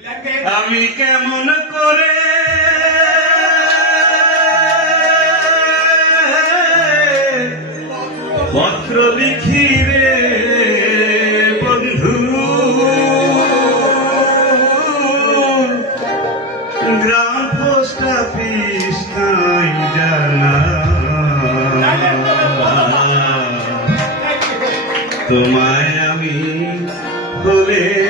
আমি কেমন করে পত্র লিখি রে বন্ধু? গ্রাম পোস্ট অফিস নাই তোমায় আমি বলে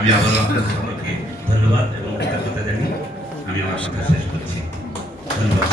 আমি আবার আপনাদের সকলকে ধন্যবাদ এবং কৃতজ্ঞতা জানিয়ে আমি আমার কথা শেষ করছি। ধন্যবাদ।